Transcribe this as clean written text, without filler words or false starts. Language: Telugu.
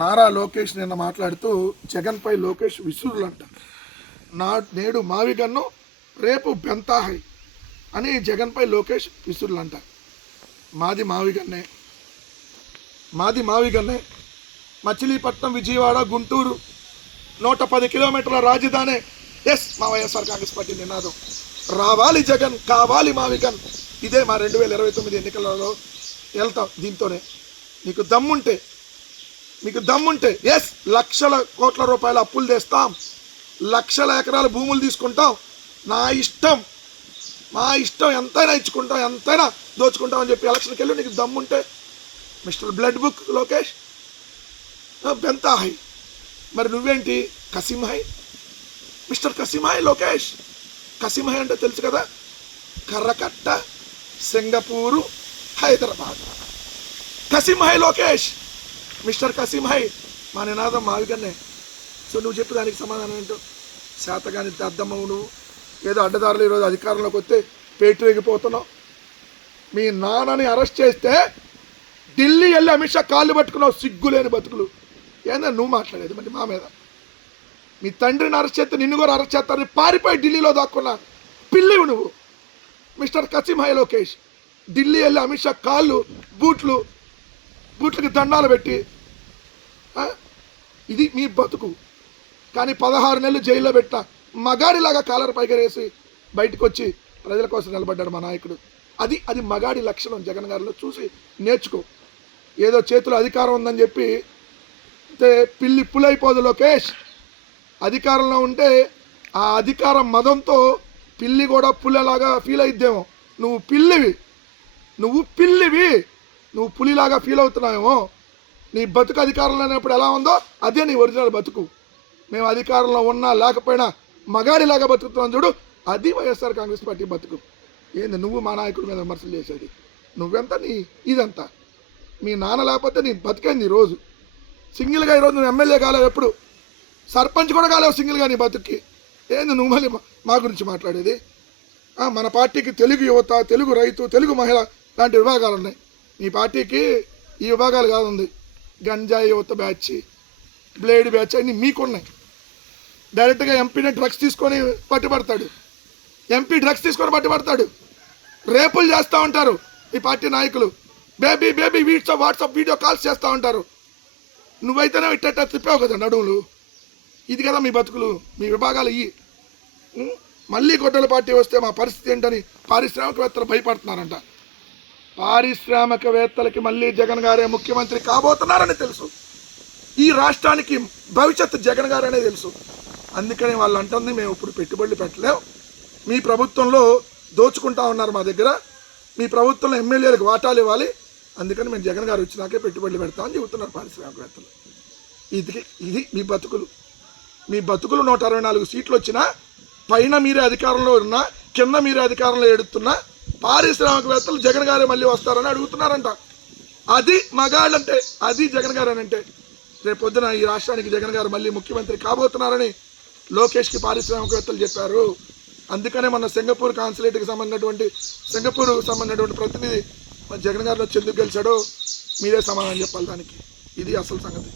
నారా లోకేష్ నిన్న మాట్లాడుతూ జగన్పై లోకేష్ విసురులంట. నేడు మావిగన్ను రేపు బెంతాహై అని జగన్పై లోకేష్ విసురులంట. మాది మావిగన్నే. మచిలీపట్నం, విజయవాడ, గుంటూరు 110 కిలోమీటర్ల రాజధాని. ఎస్, మా వైఎస్ఆర్ కాంగ్రెస్ పార్టీ నినాదం. రావాలి జగన్, కావాలి మావిగన్. ఇదే మా 2029 ఎన్నికలలో వెళ్తాం. దీంతోనే మీకు దమ్ముంటే ఎస్, లక్షల కోట్ల రూపాయల అప్పులు తెస్తాం, లక్షల ఎకరాల భూములు తీసుకుంటాం. మా ఇష్టం ఎంతైనా ఇచ్చుకుంటాం, ఎంతైనా దోచుకుంటాం అని చెప్పి ఎలక్షన్కి వెళ్ళి నీకు దమ్ముంటే మిస్టర్ బ్లడ్ బుక్ లోకేష్ బెంతాహై. మరి నువ్వేంటి కసింహై, మిస్టర్ కసింహై లోకేష్. కసింహై అంటే తెలుసు కదా, కర్రకట్ట, సింగపూరు, హైదరాబాద్. కసింహై లోకేష్, మిస్టర్ కసింహై. మా నినాదం మావిగన్నే. సో నువ్వు చెప్పి దానికి సమాధానం ఏంటో? శాతగాని దద్దమ్మవు నువ్వు. ఏదో అడ్డదారులు ఈరోజు అధికారంలోకి వస్తే పేటు ఎగిపోతున్నావు. మీ నాన్నని అరెస్ట్ చేస్తే ఢిల్లీ వెళ్ళి అమిత్ షా కాళ్ళు పట్టుకున్నావు. సిగ్గులేని బతుకులు. ఏందా నువ్వు మాట్లాడేది మరి మా మీద? మీ తండ్రిని అరెస్ట్ చేస్తే నిన్ను కూడా అరెస్ట్ చేస్తారని పారిపోయి ఢిల్లీలో దాక్కున్నా పిల్లివు నువ్వు, మిస్టర్ కసింహై లోకేష్. ఢిల్లీ వెళ్ళి అమిత్ షా కాళ్ళు, బూట్లకి దండాలు పెట్టి ఇది మీ బతుకు. కానీ 16 నెలలు జైల్లో పెట్టిన మగాడిలాగా కాలర్ పైగరేసి బయటకు వచ్చి ప్రజల కోసం నిలబడ్డాడు మా నాయకుడు. అది మగాడి లక్షణం. జగన్ గారిలో చూసి నేర్చుకో. ఏదో చేతిలో అధికారం ఉందని చెప్పి పిల్లి పులైపోదు లోకేష్. అధికారంలో ఉంటే ఆ అధికారం మదంతో పిల్లి కూడా పులిలాగా ఫీల్ అయిద్దేమో. నువ్వు పులిలాగా ఫీల్ అవుతున్నావేమో. నీ బతుకు అధికారంలో లేనప్పుడు ఎలా ఉందో అదే నీ ఒరిజినల్ బతుకు. మేము అధికారంలో ఉన్నా లేకపోయినా మగాడిలాగా బతుకుతున్నాం చూడు, అది వైఎస్ఆర్ కాంగ్రెస్ పార్టీ బతుకు. ఏంది నువ్వు మా నాయకుడి మీద విమర్శలు చేసేది? నువ్వెంత, ఇదంతా మీ నాన్న లేకపోతే నీ బతికేంది. ఈరోజు సింగిల్గా ఈరోజు నువ్వు ఎమ్మెల్యే కాలేవు, ఎప్పుడు సర్పంచ్ కూడా కాలేవు సింగిల్గా నీ బతుక్కి. ఏంది నువ్వు మళ్ళీ మా గురించి మాట్లాడేది? మన పార్టీకి తెలుగు యువత, తెలుగు రైతు, తెలుగు మహిళ లాంటి విభాగాలు ఉన్నాయి. మీ పార్టీకి ఈ విభాగాలు కాదు ఉంది. గంజాయి యువత బ్యాచ్, బ్లేడ్ బ్యాచ్ అన్నీ మీకున్నాయి. డైరెక్ట్గా ఎంపీని డ్రగ్స్ తీసుకొని పట్టుబడతాడు. రేపులు చేస్తూ ఉంటారు ఈ పార్టీ నాయకులు. బేబీ వాట్సాప్ వీడియో కాల్స్ చేస్తూ ఉంటారు. నువ్వైతేనే ఇట్ట తిప్పావు కదా నడువులు. ఇది కదా మీ బతుకులు, మీ విభాగాలు ఇవి. మళ్ళీ గొడ్డల పార్టీ వస్తే మా పరిస్థితి ఏంటని పారిశ్రామికవేత్తలు భయపడుతున్నారంట. పారిశ్రామికవేత్తలకి మళ్ళీ జగన్ గారే ముఖ్యమంత్రి కాబోతున్నారని తెలుసు. ఈ రాష్ట్రానికి భవిష్యత్తు జగన్ గారనే తెలుసు. అందుకని వాళ్ళు అంటుంది మేము ఇప్పుడు పెట్టుబడులు పెట్టలేము, మీ ప్రభుత్వంలో దోచుకుంటా ఉన్నారు మా దగ్గర, మీ ప్రభుత్వంలో ఎమ్మెల్యేలకు వాటాలు ఇవ్వాలి, అందుకని మేము జగన్ గారు వచ్చినాకే పెట్టుబడులు పెడతామని చెబుతున్నారు పారిశ్రామికవేత్తలు. ఇది మీ బతుకులు. 164 సీట్లు వచ్చినా పైన మీరే అధికారంలో ఉన్నా కింద మీరే అధికారంలో ఎడుతున్నా పారిశ్రామికవేత్తలు జగన్ గారే మళ్ళీ వస్తారని అడుగుతున్నారంట. అది మగాళ్ళంటే, అది జగన్ గారు అని అంటే. రేపొద్దున ఈ రాష్ట్రానికి జగన్ గారు మళ్ళీ ముఖ్యమంత్రి కాబోతున్నారని లోకేష్కి పారిశ్రామికవేత్తలు చెప్పారు. అందుకనే మన సింగపూర్ కాన్సులేట్కి సంబంధించినటువంటి ప్రతినిధి జగన్ గారిలో ఎందుకు గెలిచాడో మీరే సమాధానం చెప్పాలి దానికి. ఇది అసలు సంగతి.